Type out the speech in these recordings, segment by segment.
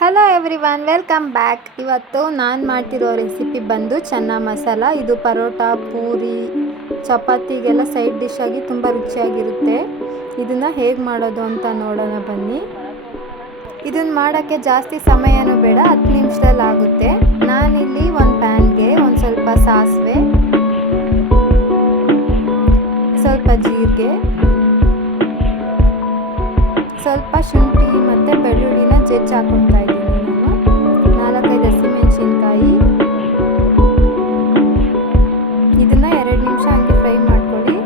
Hello everyone, welcome back. ಇವತ್ತು ನಾನು ಮಾಡ್ತಿರೋ ರೆಸಿಪಿ ಬಂದು ಚನ್ನಾ ಮಸಾಲ. ಇದು ಪರೋಟ, ಪೂರಿ, ಚಪಾತಿಗೆಲ್ಲ ಸೈಡ್ ಡಿಶ್ ಆಗಿ ತುಂಬ ರುಚಿಯಾಗಿರುತ್ತೆ. ಇದನ್ನು ಹೇಗೆ ಮಾಡೋದು ಅಂತ ನೋಡೋಣ ಬನ್ನಿ. ಇದನ್ನು ಮಾಡೋಕ್ಕೆ ಜಾಸ್ತಿ ಸಮಯನೂ ಬೇಡ, 10 ನಿಮಿಷದಲ್ಲಿ ಆಗುತ್ತೆ. ನಾನಿಲ್ಲಿ ಒಂದು ಪ್ಯಾನ್ಗೆ ಒಂದು ಸ್ವಲ್ಪ ಸಾಸಿವೆ, ಸ್ವಲ್ಪ ಜೀರಿಗೆ, ಸ್ವಲ್ಪ ಶುಂಠಿ ಮತ್ತು ಬೆಳ್ಳುಳ್ಳಿನ ಜಜ್ಜಿ ಹಾಕ್ಕೊಳ್ತಾ ಇದ್ದೀನಿ. ನಾನು 4-5 ಹಸಿಮೆಣಸಿನ್ಕಾಯಿ, ಇದನ್ನು 2 ನಿಮಿಷ ಹಂಗೆ ಫ್ರೈ ಮಾಡ್ಕೊಳ್ಳಿ.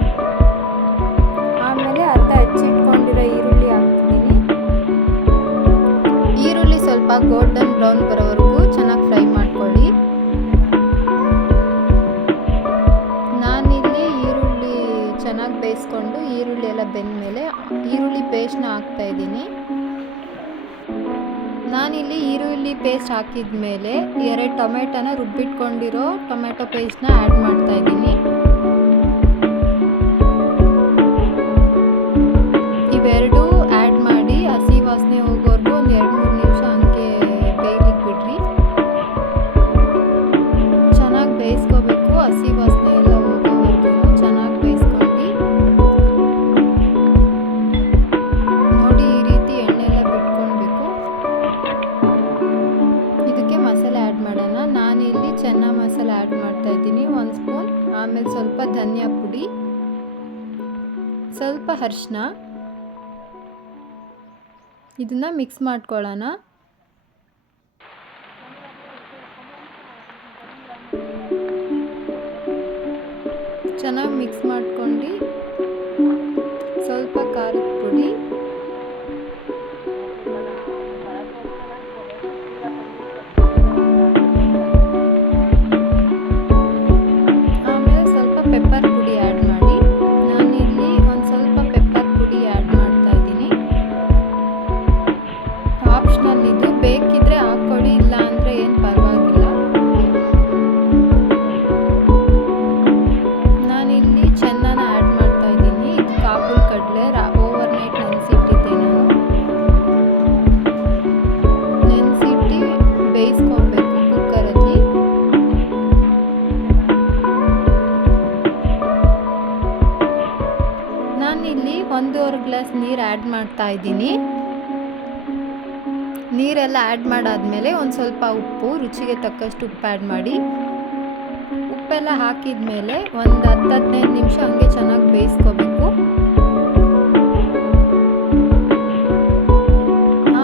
ಆಮೇಲೆ ಅರ್ಧ ಹೆಚ್ಚಿಟ್ಕೊಂಡಿರೋ ಈರುಳ್ಳಿ ಹಾಕ್ತಿದ್ದೀನಿ. ಈರುಳ್ಳಿ ಸ್ವಲ್ಪ ಗೋಲ್ಡನ್ ಬ್ರೌನ್ ಬರೋವರೆಗೂ ಚೆನ್ನಾಗಿ ಫ್ರೈ ಮಾಡ್ಕೊಳ್ಳಿ. ನಾನಿಲ್ಲಿ ಈರುಳ್ಳಿ ಚೆನ್ನಾಗಿ ಬೇಯಿಸ್ಕೊಂಡು ಈರುಳ್ಳಿ ಎಲ್ಲ ಬೆಂದಮೇಲೆ ಈರುಳ್ಳಿ ಪೇಸ್ಟ್ನ ಹಾಕ್ತಾ ಇದ್ದೀನಿ. ನಾನಿಲ್ಲಿ ಈರುಳ್ಳಿ ಪೇಸ್ಟ್ ಹಾಕಿದ ಮೇಲೆ 2 ಟೊಮೆಟೊನ ರುಬ್ಬಿಟ್ಕೊಂಡಿರೋ ಟೊಮೆಟೊ ಪೇಸ್ಟ್ನ ಆ್ಯಡ್ ಮಾಡ್ತಾ ಇದ್ದೀನಿ. ಇವೆರಡು ಆ್ಯಡ್ ಮಾಡಿ ಹಸಿ ವಾಸನೆ ಹೋಗೋವರೆಗೂ ಒಂದು 2-3 ನಿಮಿಷ ಹಂಗೆ ಬೇಯಲಿಕ್ಕೆ ಬಿಡ್ರಿ. ಚೆನ್ನಾಗಿ ಬೇಯಿಸ್ಕೋಬೇಕು, ಹಸಿ ವಾಸನೆ ಎಲ್ಲ ಹೋಗೋವರೆಗೂ ಚೆನ್ನಾಗಿ ಬೇಯಿಸ್ಕೊಂಡು ನೋಡಿ, ಈ ರೀತಿ ಎಣ್ಣೆ ಎಲ್ಲ ಬಿಟ್ಕೊಳ್ಬೇಕು. ಇದಕ್ಕೆ ಮಸಾಲೆ ಆ್ಯಡ್ ಮಾಡೋಣ. ನಾನಿಲ್ಲಿ ಚನ್ನಾ ಮಸಾಲ ಆ್ಯಡ್ ಮಾಡ್ತಾ ಇದ್ದೀನಿ 1 ಸ್ಪೂನ್. ಆಮೇಲೆ ಸ್ವಲ್ಪ ಧನಿಯಾ ಪುಡಿ, ಸ್ವಲ್ಪ ಅರಿಶಿನ. ಇದನ್ನು ಮಿಕ್ಸ್ ಮಾಡ್ಕೊಳ್ಳೋಣ. ಚೆನ್ನಾಗಿ ಮಿಕ್ಸ್ ಮಾಡ್ಕೊಂಡು ಸ್ವಲ್ಪ ಖಾರದ ಪುಡಿ, ಆಮೇಲೆ ಸ್ವಲ್ಪ ಪೆಪ್ಪರ್ ಪುಡಿ ಆ್ಯಡ್ ಮಾಡಿ. ನಾನಿಲ್ಲಿ ಒಂದು ಸ್ವಲ್ಪ ಪೆಪ್ಪರ್ ಪುಡಿ ಆ್ಯಡ್ ಮಾಡ್ತಾ ಇದ್ದೀನಿ. ಆಪ್ಷನಲ್ ಇದು, ಬೇಕಿದ್ರೆ ಹಾಕ್ಕೊಳ್ಳಿ, ಇಲ್ಲ ಅಂದರೆ ಏನು ಪರವಾಗಿಲ್ಲ. ನಾನಿಲ್ಲಿ ಚೆನ್ನಾನ ಆ್ಯಡ್ ಮಾಡ್ತಾ ಇದ್ದೀನಿ. ಇದು ಕಾಬೂಲ್ ಕಡಲೆ ಓವರ್ ನೈಟ್ ನೆನೆಸಿಟ್ಟಿದ್ದೆ ನಾನು. ನೆನೆಸಿಟ್ಟು ಬೇಯಿಸ್ಕೊಬೇಕು ಕುಕ್ಕರಲ್ಲಿ. ನಾನಿಲ್ಲಿ 1.5 ಗ್ಲಾಸ್ ನೀರು ಆ್ಯಡ್ ಮಾಡ್ತಾ ಇದ್ದೀನಿ. ನೀರೆಲ್ಲ ಆ್ಯಡ್ ಮಾಡಾದ್ಮೇಲೆ ಒಂದು ಸ್ವಲ್ಪ ಉಪ್ಪು, ರುಚಿಗೆ ತಕ್ಕಷ್ಟು ಉಪ್ಪು ಆ್ಯಡ್ ಮಾಡಿ. ಉಪ್ಪೆಲ್ಲ ಹಾಕಿದ ಮೇಲೆ ಒಂದು 10-15 ನಿಮಿಷ ಹಂಗೆ ಚೆನ್ನಾಗಿ ಬೇಯಿಸ್ಕೋಬೇಕು.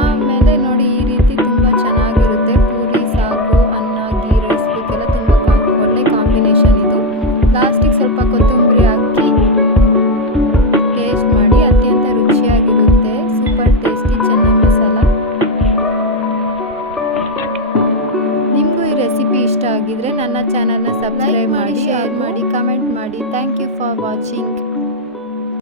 ಆಮೇಲೆ ನೋಡಿ, ಈ ರೀತಿ ತುಂಬ ಚೆನ್ನಾಗಿರುತ್ತೆ. ಪೂರಿ, ಸಾಗು, ಅನ್ನ, ಗೀ ರೈಸ್ ಬೇಕೆಲ್ಲ ತುಂಬ ಒಳ್ಳೆ ಕಾಂಬಿನೇಷನ್ ಇದು. ಲಾಸ್ಟಿಗೆ ಸ್ವಲ್ಪ ಕೊತ್ತಂಬರಿ ಹಾಕಿ ಟೇಸ್ಟ್ ಮಾಡಿ, ಅತ್ಯಂತ ರುಚಿಯಾಗಿರುತ್ತೆ. ಸೂಪರ್ ಟೇಸ್ಟಿ ಚನ್ನಾ ಮಸಾಲ. ನಿಮಗೂ ಈ ರೆಸಿಪಿ ಇಷ್ಟ ಆಗಿದ್ರೆ ನನ್ನ ಚಾನಲ್ನ ಸಬ್ಸ್ಕ್ರೈಬ್ ಮಾಡಿ, ಶೇರ್ ಮಾಡಿ, ಕಮೆಂಟ್ ಮಾಡಿ. Thank you for watching.